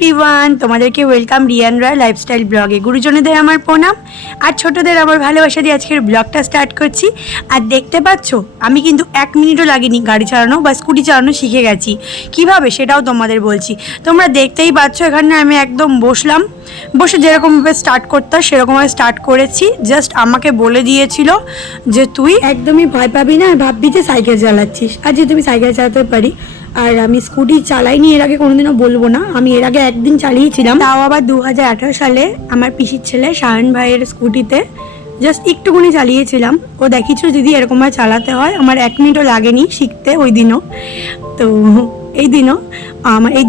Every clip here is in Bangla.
এভরিওয়ান, তোমাদেরকে ওয়েলকাম রিয়ান রয় লাইফস্টাইল ব্লগে। গুরুজনদের আমার প্রণাম আর ছোটদের আমার ভালোবাসা দিয়ে আজকের ব্লগটা স্টার্ট করছি। আর দেখতে পাচ্ছ আমি কিন্তু 1 মিনিটও লাগেনি গাড়ি চালানো বা স্কুটি চালানো শিখে গেছি। কিভাবে সেটাও তোমাদের বলছি, তোমরা দেখতেই পাচ্ছ। এখানে আমি একদম বসে যেরকমভাবে স্টার্ট করতাম সেরকমভাবে স্টার্ট করেছি। জাস্ট আমাকে বলে দিয়েছিল যে তুই একদমই ভয় পাবি না, ভাববি যে সাইকেল চালাচ্ছিস। আর যে তুমি সাইকেল চালাতে পারি, আর আমি স্কুটি চালাইনি এর আগে, কোনোদিনও বলবো না। আমি এর আগে একদিন চালিয়েছিলাম, তাও আবার 2018 সালে আমার পিসির ছেলে শাহান ভাইয়ের স্কুটিতে জাস্ট একটুখানি চালিয়েছিলাম। ও দেখিয়েছিল দিদি এরকমভাবে চালাতে হয়। আমার 1 মিনিটও লাগেনি শিখতে ওই দিনও। তো এই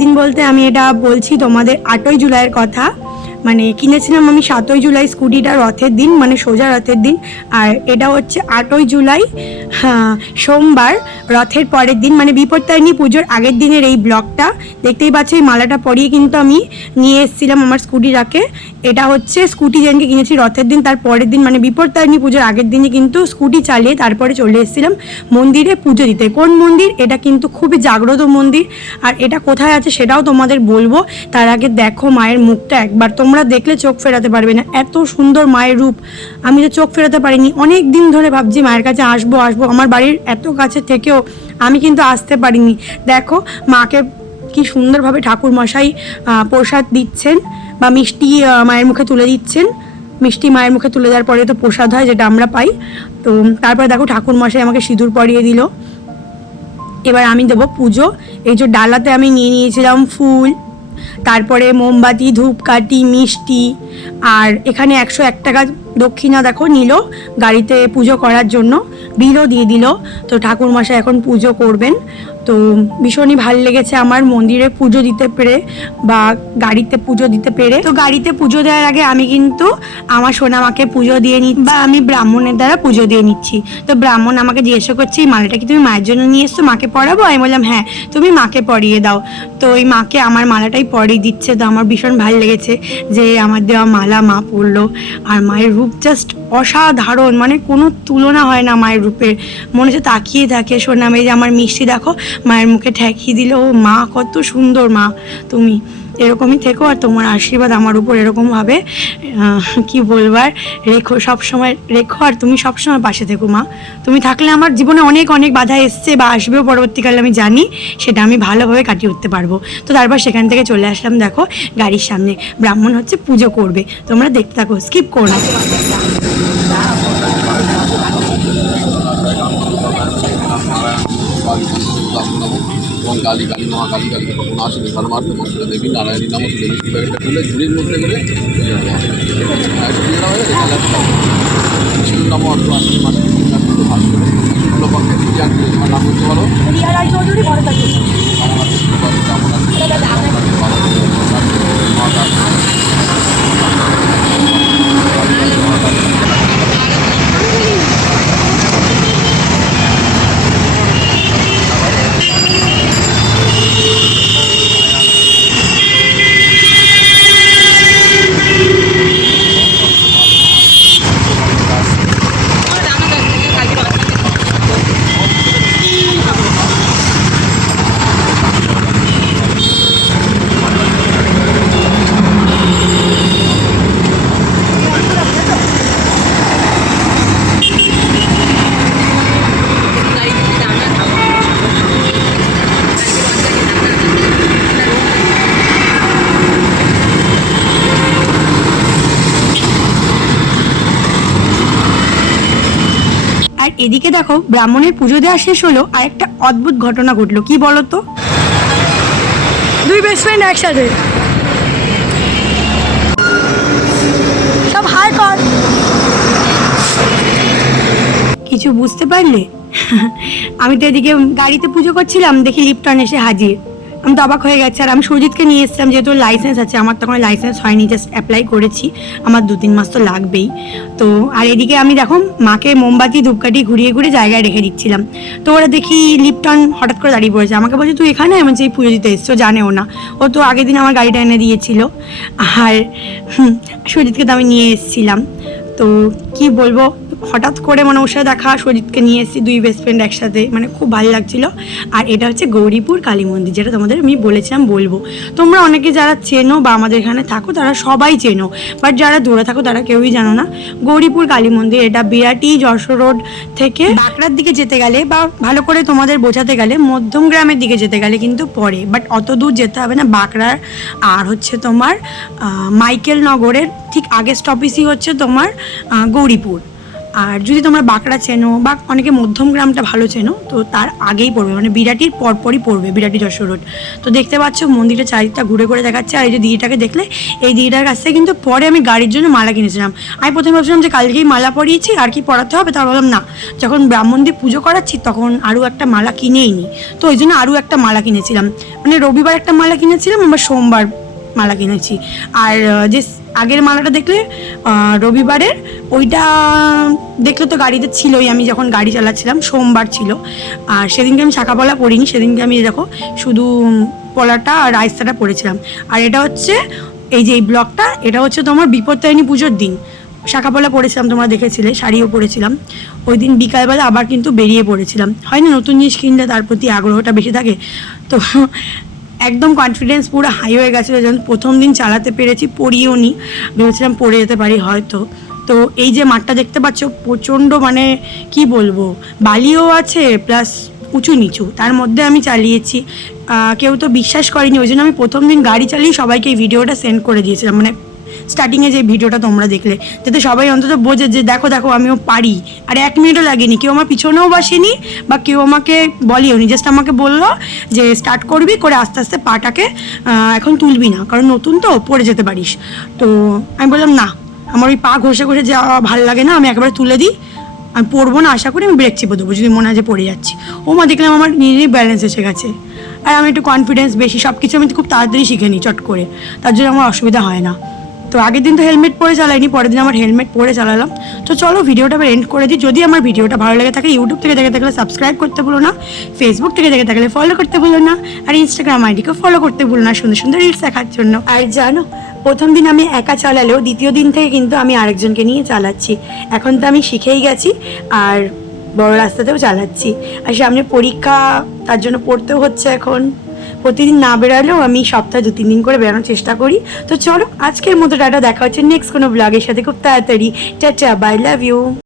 দিন বলতে আমি এটা বলছি তোমাদের 8ই জুলাইয়ের কথা। মানে কিনেছিলাম আমি 7ই জুলাই স্কুটিটা, রথের দিন, মানে সোজা রথের দিন। আর এটা হচ্ছে 8ই জুলাই, সোমবার, রথের পরের দিন, মানে বিপত্তারিণী পুজোর আগের দিনের এই ব্লগটা। দেখতেই পাচ্ছি এই মালাটা পরিয়ে কিন্তু আমি নিয়ে এসেছিলাম আমার স্কুটিটাকে। এটা হচ্ছে স্কুটি যেদিনকে কিনেছি রথের দিন, তার পরের দিন মানে বিপত্তারিণী পুজোর আগের দিনে কিন্তু স্কুটি চালিয়ে তারপরে চলে এসেছিলাম মন্দিরে পুজো দিতে। কোন মন্দির? এটা কিন্তু খুবই জাগ্রত মন্দির। আর এটা কোথায় আছে সেটাও তোমাদের বলবো। তার আগে দেখো মায়ের মুখটা একবার, তোমরা দেখলে চোখ ফেরাতে পারবে না, এত সুন্দর মায়ের রূপ। আমি তো চোখ ফেরাতে পারিনি, অনেক দিন ধরে ভাবছি মায়ের কাছে আসবো। আমার বাড়ির এত কাছে থেকেও আমি কিন্তু আসতে পারিনি। দেখো মাকে কি সুন্দরভাবে ঠাকুর মশাই প্রসাদ দিচ্ছেন বা মিষ্টি মায়ের মুখে তুলে দিচ্ছেন। মিষ্টি মায়ের মুখে তুলে দেওয়ার পরে তো প্রসাদ হয়, যেটা আমরা পাই। তো তারপরে দেখো ঠাকুর মশাই আমাকে সিঁদুর পরিয়ে দিল। এবার আমি দেবো পুজো। এই যে ডালাতে আমি নিয়ে নিয়েছিলাম ফুল, তারপরে মোমবাতি, ধূপকাঠি, মিষ্টি, আর এখানে 101 টাকা দক্ষিণা দেখো নিল গাড়িতে পুজো করার জন্য, বিলও দিয়ে দিল। তো ঠাকুরমশাই এখন পুজো করবেন। তো ভীষণই ভালো লেগেছে আমার মন্দিরে পুজো দিতে পেরে বা গাড়িতে পুজো দিতে পেরে। তো গাড়িতে পুজো দেওয়ার আগে আমি কিন্তু আমার সোনামাকে পুজো দিয়ে নিচ্ছি, বা আমি ব্রাহ্মণের দ্বারা পুজো দিয়ে নিচ্ছি। তো ব্রাহ্মণ আমাকে জিজ্ঞাসা করছে এই মালাটা কি তুমি মায়ের জন্য নিয়ে এসছো, মাকে পরাবো? আমি বললাম হ্যাঁ, তুমি মাকে পরিয়ে দাও। তো ওই মাকে আমার মালাটাই পরিয়ে দিচ্ছে। তো আমার ভীষণ ভালো লেগেছে যে আমার দেওয়া মালা মা পরলো। আর মায়ের রূপ জাস্ট অসাধারণ, মানে কোনো তুলনা হয় না মায়ের রূপের। মনে হচ্ছে তাকিয়ে থাকে। সোনামে যে আমার মিষ্টি দেখো মায়ের মুখে ঠেকিয়ে দিল। ও মা, কত সুন্দর মা, তুমি এরকমই থেকো আর তোমার আশীর্বাদ আমার উপর এরকমভাবে কি বলবার রেখো, সবসময় রেখো। আর তুমি সবসময় পাশে থেকো মা। তুমি থাকলে আমার জীবনে অনেক অনেক বাধা এসছে বা আসবেও পরবর্তীকালে, আমি জানি সেটা আমি ভালোভাবে কাটিয়ে উঠতে পারবো। তো তারপর সেখান থেকে চলে আসলাম দেখো গাড়ির সামনে। ব্রাহ্মণ হচ্ছে পুজো করবে, তোমরা দেখতে থাকো, স্কিপ করো না। এবং কালী কালী মহাকালী কালী নাশিনী ধর্মার্থ মন্ত্র দেবী নারায়ণী নমস্তে মিষ্টি প্যাকেটটা খুলে ঝুড়ির মধ্যে করে নম অর্থ আসলে মাসে ভাষ্য পক্ষে বিজ্ঞান তোমার নাম করতে পারো এদিকে দেখো ব্রাহ্মণের পুজো দেওয়া শেষ হলো, আর একটা অদ্ভুত ঘটনা ঘটলো। কি বলো তো? দুই বেস্ট ফ্রেন্ড একসাথে সব হাই কর। কিছু বুঝতে পারলে? আমি তো এদিকে গাড়িতে পুজো করছিলাম, দেখি লিপটন এসে হাজির। আমি তো অবাক হয়ে গেছি। আর আমি সুজিতকে নিয়ে এসেছিলাম, যেহেতু লাইসেন্স আছে, আমার তখন লাইসেন্স হয়নি, জাস্ট অ্যাপ্লাই করেছি, আমার 2-3 মাস তো লাগবেই। তো আর এদিকে আমি দেখো মাকে মোমবাতি ধূপকাঠি ঘুরিয়ে ঘুরিয়ে জায়গায় রেখে দিচ্ছিলাম। তো ওরা দেখি লিপটন হঠাৎ করে দাঁড়িয়ে পড়েছে, আমাকে বলছে তুই এখানে? আমি যে পুজো দিতে এসছো, জানেও না। ও তো আগের দিন আমার গাড়িটা এনে দিয়েছিল। আর সুজিতকে তো আমি নিয়ে এসেছিলাম। তো কি কি বলবো, হঠাৎ করে মানে ওর সাথে দেখা, সজিতকে নিয়ে এসেছি, 2 বেস্ট ফ্রেন্ড একসাথে, মানে খুব ভালো লাগছিলো। আর এটা হচ্ছে গৌরীপুর কালী মন্দির, যেটা তোমাদের আমি বলেছিলাম বলবো। তোমরা অনেকে যারা চেনো বা আমাদের এখানে থাকো তারা সবাই চেনো, বাট যারা দূরে থাকো তারা কেউই জানো না গৌরীপুর কালী মন্দির। এটা বিরাটি যশোর রোড থেকে বাঁকড়ার দিকে যেতে গেলে বা ভালো করে তোমাদের বোঝাতে গেলে মধ্যম গ্রামের দিকে যেতে গেলে কিন্তু পরে, বাট অত দূর যেতে হবে না। বাঁকড়ার আর হচ্ছে তোমার মাইকেল নগরের ঠিক আগের স্টপেজই হচ্ছে তোমার গৌরীপুর। আর যদি তোমরা বাঁকড়া চেনো বা অনেকে মধ্যম গ্রামটা ভালো চেনো, তো তার আগেই পড়বে, মানে বিরাটির পরপরই পড়বে বিরাটি যশোর রোড। তো দেখতে পাচ্ছ মন্দিরটা চারিদিকটা ঘুরে ঘুরে দেখাচ্ছে। আর এই যে দিদিটাকে দেখলে, এই দিদিটার কাছ থেকে কিন্তু পরে আমি গাড়ির জন্য মালা কিনেছিলাম। আমি প্রথমে ভাবছিলাম যে কালকেই মালা পরিয়েছি আর কি পরাতে হবে, তারপর বললাম না, যখন ব্রাহ্মণ দিয়ে পুজো করাচ্ছি তখন আরও একটা মালা কিনেই নি, তো ওই জন্য আরও একটা মালা কিনেছিলাম। মানে রবিবার একটা মালা কিনেছিলাম, আবার সোমবার মালা কিনেছি। আর যে আগের মালাটা দেখলে রবিবারের, ওইটা দেখলে তো গাড়িতে ছিলই, আমি যখন গাড়ি চালাচ্ছিলাম সোমবার ছিল। আর সেদিনকে আমি শাখা পলা পরিনি, সেদিনকে আমি দেখো শুধু পলাটা আর রাইস্তাটা পরেছিলাম। আর এটা হচ্ছে এই যে এই ব্লগটা, এটা হচ্ছে তোমার বিপত্তারিণী পুজোর দিন শাখা পলা পরেছিলাম, তোমরা দেখেছিলে, শাড়িও পরেছিলাম। ওই দিন বিকালবেলা আবার কিন্তু বেরিয়ে পড়েছিলাম। হয় না, নতুন জিনিস কিনলে তার প্রতি আগ্রহটা বেশি থাকে। তো একদম কনফিডেন্স পুরো হাই হয়ে গেছিলো যখন প্রথম দিন চালাতে পেরেছি, পড়িও নি, ভেবেছিলাম পড়ে যেতে পারি হয়তো। তো এই যে মাঠটা দেখতে পাচ্ছ, প্রচণ্ড মানে কি বলবো, বালিও আছে প্লাস উঁচু নিচু, তার মধ্যে আমি চালিয়েছি। কেউ তো বিশ্বাস করেনি, ওই জন্য আমি প্রথম দিন গাড়ি চালিয়ে সবাইকে এই ভিডিওটা সেন্ড করে দিয়েছিলাম, মানে স্টার্টিংয়ে যে ভিডিওটা তোমরা দেখলে, যাতে সবাই অন্তত বোঝে যে দেখো দেখো আমিও পারি। আর 1 মিনিটও লাগেনি, কেউ আমার পিছনেও বাসেনি বা কেউ আমাকে বলিও নি, জাস্ট আমাকে বললো যে স্টার্ট করবি করে আস্তে আস্তে পাটাকে এখন তুলবি না, কারণ নতুন তো পড়ে যেতে পারিস। তো আমি বললাম না, আমার ওই পা ঘষে ঘষে যাওয়া ভালো লাগে না, আমি একেবারে তুলে দিই, আমি পড়বো না, আশা করি আমি ব্রেক চেপে দেবো যদি মনে হয় যে পড়ে যাচ্ছি। ও মা দেখলাম আমার নিজেই ব্যালেন্স এসে গেছে। আর আমি একটু কনফিডেন্স বেশি, সব কিছু আমি খুব তাড়াতাড়ি শিখে নিই চট করে, তার জন্য আমার অসুবিধা হয় না। তো আগের দিন তো হেলমেট পরে চালাইনি, পরের দিন আমার হেলমেট পরে চালালাম। তো চলো ভিডিওটা আবার এন্ড করে দিই। যদি আমার ভিডিওটা ভালো লেগে থাকে, ইউটিউব থেকে দেখে থাকলে সাবস্ক্রাইব করতে ভুলো না, ফেসবুক থেকে দেখে থাকলে ফলো করতে ভুলো না, আর ইনস্টাগ্রাম আইডিকে ফলো করতে ভুলো না সুন্দর সুন্দর রিলস দেখার জন্য। আর জানো, প্রথম দিন আমি একা চালালেও দ্বিতীয় দিন থেকে কিন্তু আমি আরেকজনকে নিয়ে চালাচ্ছি। এখন তো আমি শিখেই গেছি, আর বড় রাস্তাতেও চালাচ্ছি। আর সামনে পরীক্ষা, তার জন্য পড়তেও হচ্ছে। এখন প্রতিদিন না বেরালেও আমি সপ্তাহে 2-3 দিন করে বেরানোর চেষ্টা করি। তো চলো আজকের মতো টাটা, দেখা হচ্ছে নেক্সট কোনো ব্লগের সাথে খুব তাড়াতাড়ি। Ta-ta, bye, love you.